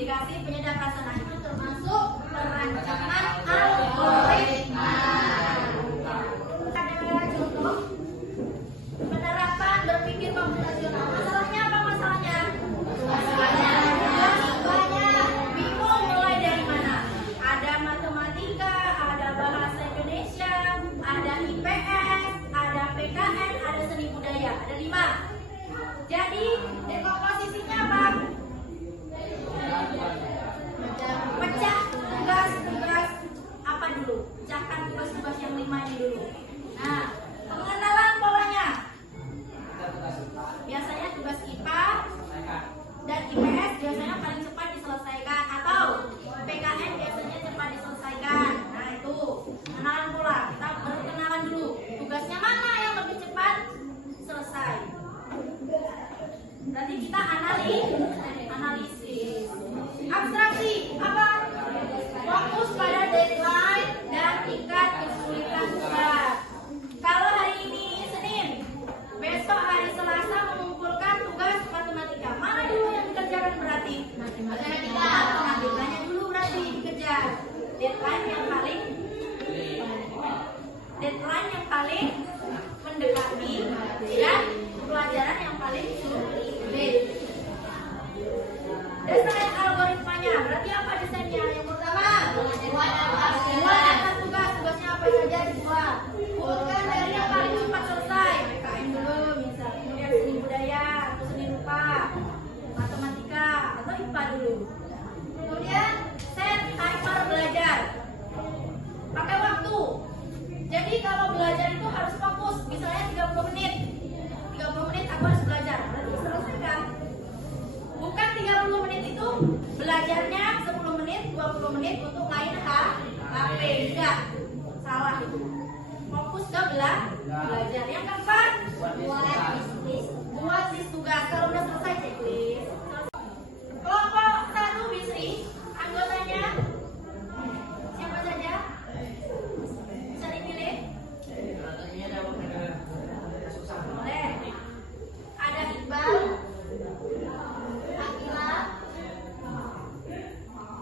dikasih penyedap rasa. Nah, itu termasuk perancangan algoritma. Ada contoh penerapan berpikir komputasional. Masalahnya apa masalahnya? Masalahnya banyak, bingung mulai dari mana. Ada matematika, ada bahasa Indonesia, ada IPS, ada PKN, ada seni budaya. Ada 5. Jadi komposisinya apa? Pecah tugas-tugas apa dulu? Pecahkan tugas-tugas yang 5 ini dulu. Nah, pengenalan polanya. Biasanya tugas IPA dan IPS biasanya paling cepat diselesaikan, atau PKN biasanya cepat diselesaikan. Nah, itu pengenalan pola. Kita berkenalan dulu. Tugasnya mana yang lebih cepat selesai? Berarti kita analisis. Abstraksi apa? Fokus pada deadline dan tingkat kesulitan tugas. Kalau hari ini Senin, besok hari Selasa mengumpulkan tugas matematika. Mana dulu yang dikerjakan berarti? Matematikanya dulu berarti dikejar. Deadline yang paling mendekati dan pelajaran yang paling sulit. Desain algoritmanya, berarti apa desainnya? Yang pertama, buat tugas, tugasnya apa saja dibuat. Bukan dari yang paling cepat selesai. PKN dulu, misal, kemudian seni budaya atau seni rupa, matematika atau IPA dulu. Kemudian set timer belajar, pakai waktu. Jadi kalau belajar itu harus fokus, misalnya 30 menit. 30 menit aku harus belajar, berarti selesaikan. Bukan 30 menit itu belajarnya 10 menit, 20 menit untuk main HP. Tidak, salah itu. Fokus ke belajar. Yang keempat, buat list tugas. Kalau udah selesai checklist. Kelompok 1 Bisri, anggotanya siapa saja? Bisa dipilih? Boleh. Ada Iqbal, Akila,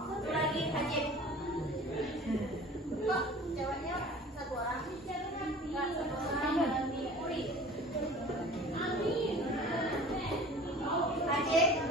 satu lagi Ajib. Kok ceweknya satu orang? Enggak, satu orang ganti Puri. Ajib.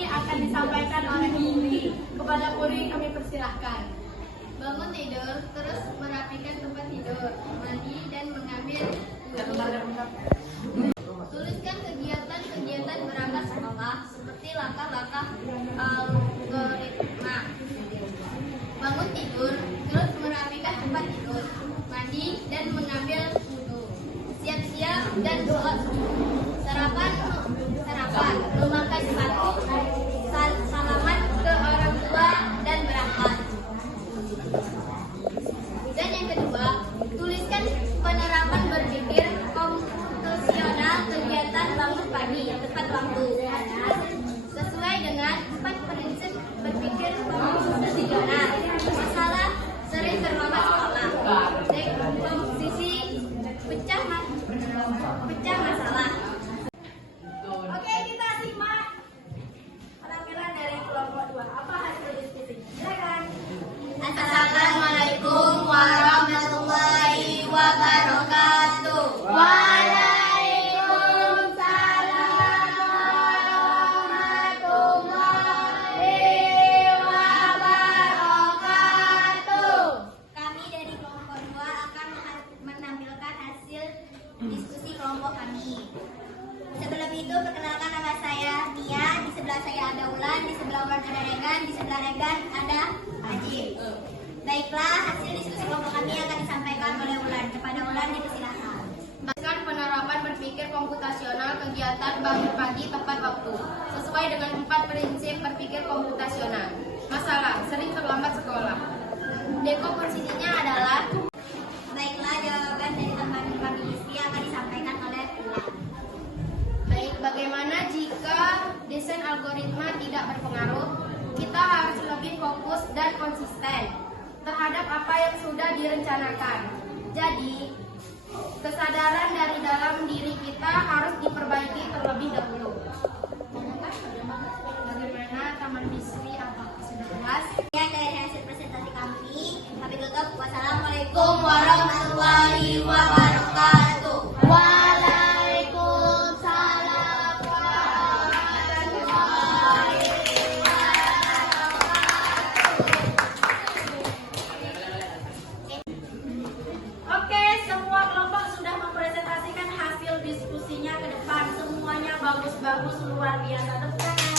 kami akan disampaikan oleh Puri. Kepada Puri kami persilahkan. Bangun tidur, terus merapikan tempat tidur, mandi dan mengambil wudu. Tuliskan kegiatan-kegiatan berangkat sekolah seperti langkah-langkah algoritma. Bangun tidur, terus merapikan tempat tidur, mandi dan mengambil wudu. Siap-siap dan doa subuh. Sarapan, memakai sepatu, salaman ke orang tua dan berangkat. Dan yang kedua, tuliskan penerapan berpikir konstitusional kegiatan bangun pagi tepat waktu. Sesuai dengan 4 prinsip berpikir konstitusional. Masalah sering terlambat sekolah. Komposisi pecah masalah. Oke, kita simak penampilan dari kelompok 2. Apa hasil diskusinya? Silakan. Assalamualaikum warahmatullahi wabarakatuh. Waalaikumsalam warahmatullahi wabarakatuh. Kami dari kelompok 2 akan menampilkan hasil diskusi kelompok kami. Sebelum itu perkenalkan, nama saya Nia, di sebelah saya ada Ulan, di sebelah Ulan ada Regan, di sebelah Regan ada Ajib. Baiklah, hasil diskusi kelompok kami akan disampaikan oleh Ulan. Kepada Ulan dipersilakan. Bahkan penerapan berpikir komputasional kegiatan bangun pagi tepat waktu. Sesuai dengan 4 prinsip berpikir komputasional. Masalah sering terlambat sekolah. Dekomposisinya adalah Baiklah, jawaban dari teman kami Isi akan disampaikan oleh Ulan. baik. Bagaimana jika desain algoritma tidak berpengaruh? Kita harus lebih fokus dan konsisten terhadap apa yang sudah direncanakan. Jadi, kesadaran dari dalam diri kita harus diperbaiki terlebih dahulu. Bagaimana Taman Bisri? Apakah sudah puas? Ya, dari hasil presentasi kami tutup. Wassalamualaikum warahmatullahi wabarakatuh. Waalaikumsalam warahmatullahi Oke, semua kelompok sudah mempresentasikan hasil diskusinya ke depan. Semuanya bagus-bagus, luar biasa. Tepuk tangan.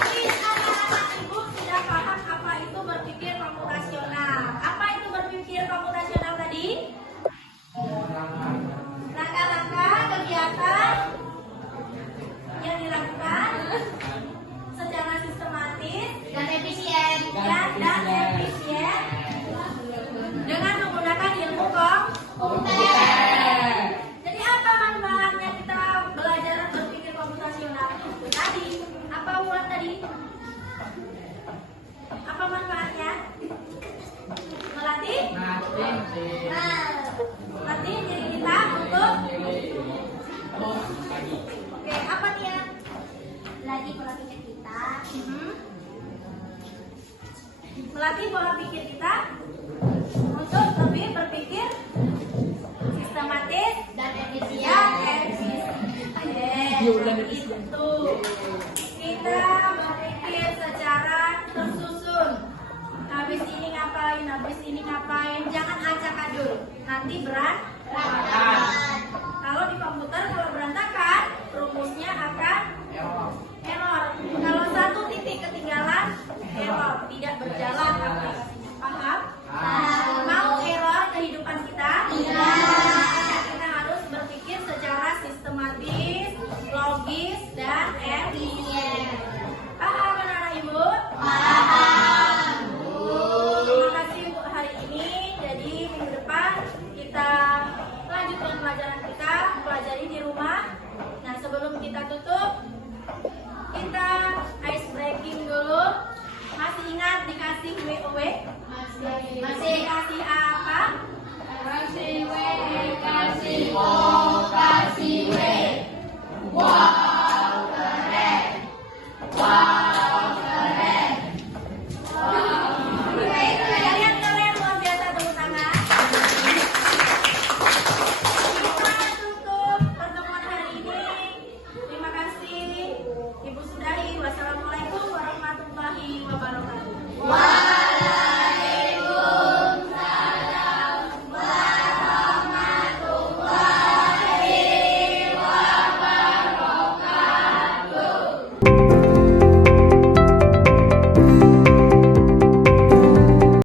Jadi anak-anak ibu sudah paham apa itu berpikir komputasional. Apa itu berpikir komputasional tadi? Langkah-langkah kegiatan yang dilakukan secara sistematis Dan efisien. dan efisien dengan menggunakan ilmu Komputer. Jadi apa manfaatnya kita belajar berpikir komputasional? Tadi, apa ulang tadi? Apa manfaatnya? Melatih? Melatih diri kita untuk Oke, apa dia? Lagi pola pikir kita. Melatih pola pikir kita untuk lebih berpikir sistematis Dan efisien. Itu kita berpikir secara tersusun. Habis ini ngapain, jangan acak-adul. Nanti berantakan. Kalau di komputer kalau berantakan, rumusnya akan error. Kalau satu titik ketinggalan, error, tidak berjalan aplikasinya. Paham? Mau error kehidupan kita? Kita harus berpikir secara sistematis, logis, dan efisien. Paham anak-anak ibu? Terima kasih untuk hari ini. Jadi minggu depan kita lanjutkan pelajaran kita, pelajari di rumah. Nah, sebelum kita tutup, kita ice breaking dulu. Masih ingat dikasih WOW? Masih dikasih apa? Kasih W, kasih O.